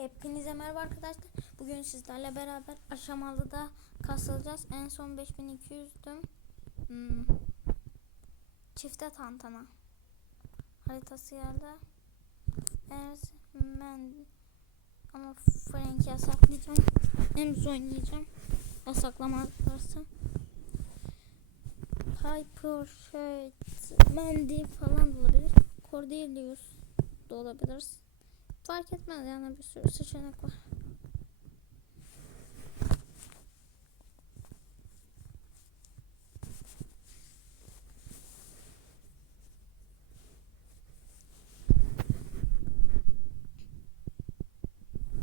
Hepinize merhaba arkadaşlar. Bugün sizlerle beraber aşamalı da kasılacağız. En son 5200'düm. Hmm. Çifte tantana. Haritası geldi. Ben ama Frank'i yasaklayacağım. Henüz oynayacağım. Yasaklamazlarsa. Piper, şey, Mandy falan da olabilir. Cordelius da olabilir. Fark etmez yani bir sürü seçenek var.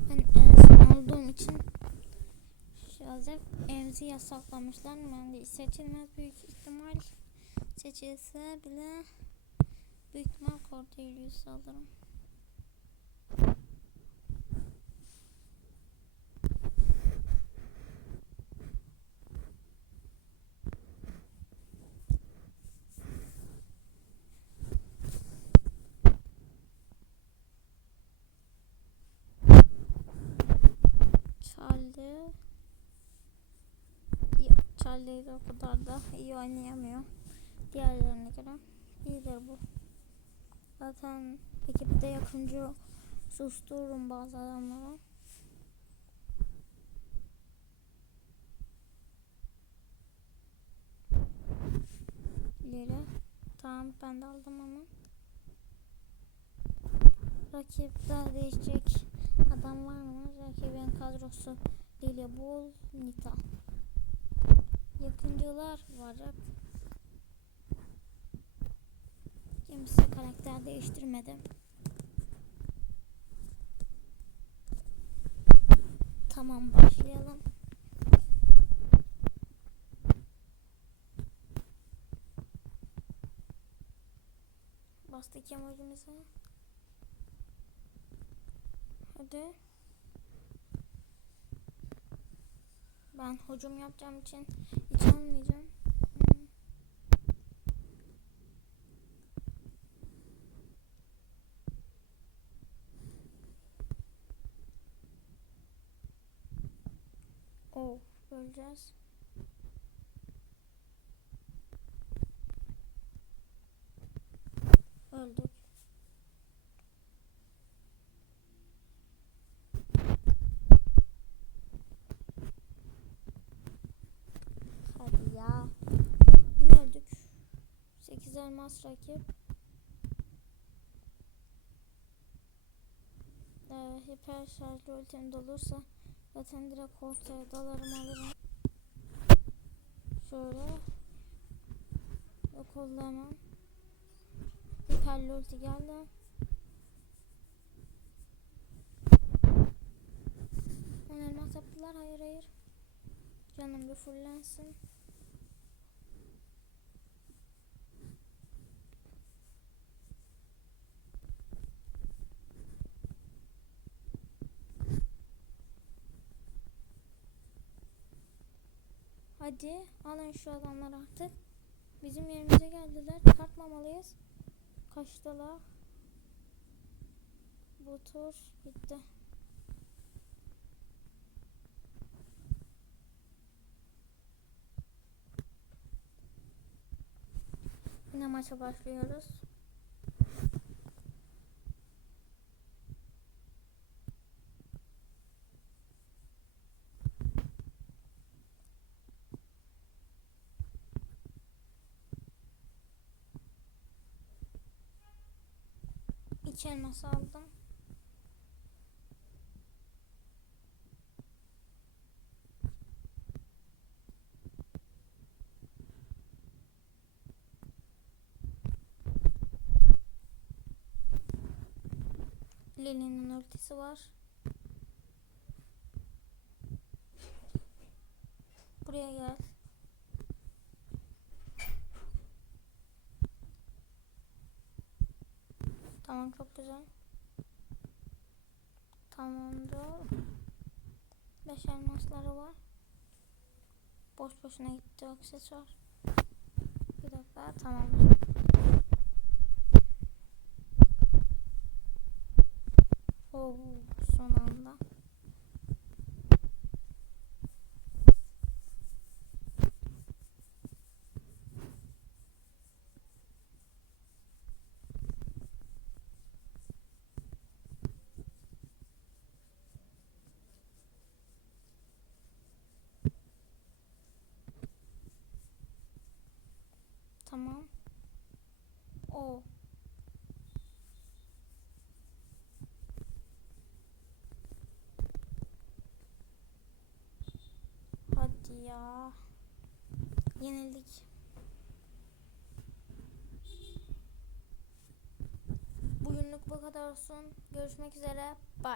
Ben en son olduğum için Şazef emzi yasaklamışlar. Ben de seçilmez büyük ihtimal seçilse bile büyük ihtimal Cordelius alırım. De o kadar da iyi oynayamıyor. Diğerlerine göre iyidir bu. Zaten ekipte yakıncı sustururum bazı adamlara. İleri. Tamam ben de aldım onu. Rakipte değişecek adam var mı? Rakibin kadrosu Lilia Bull, Nita. Yakıncılar var. Kimse karakter değiştirmedi. Tamam başlayalım. Bastık emojimize. Hadi. Ben hücum yapacağım için hiç almayacağım. Hmm. Oh, öleceğiz. Öldük. Hadi ya. Yine öldük. 8 elmas rakip. Ee, hiper şarjlı ultim dolursa zaten direkt ortaya dalarım alırım. Şöyle. Yok oldu hemen. Hiperli ulti geldi. On elmas yaptılar. Hayır hayır. Canım bir fullensin. Hadi alın şu adamları artık. Bizim yerimize geldiler. Çıkartmamalıyız. Kaçtılar. Bu tur bitti. Yine maça başlıyoruz. İki elmas aldım. Lili'nin ultisi var. Buraya gel. Tamam çok güzel. Tamamdır. Beş elmasları var. Boş boşuna gitti aksesuar. Bir dakika tamam. Oo, son anda. Tamam. O. Hadi ya. Yenildik. Bugünlük bu kadar olsun. Görüşmek üzere. Bay.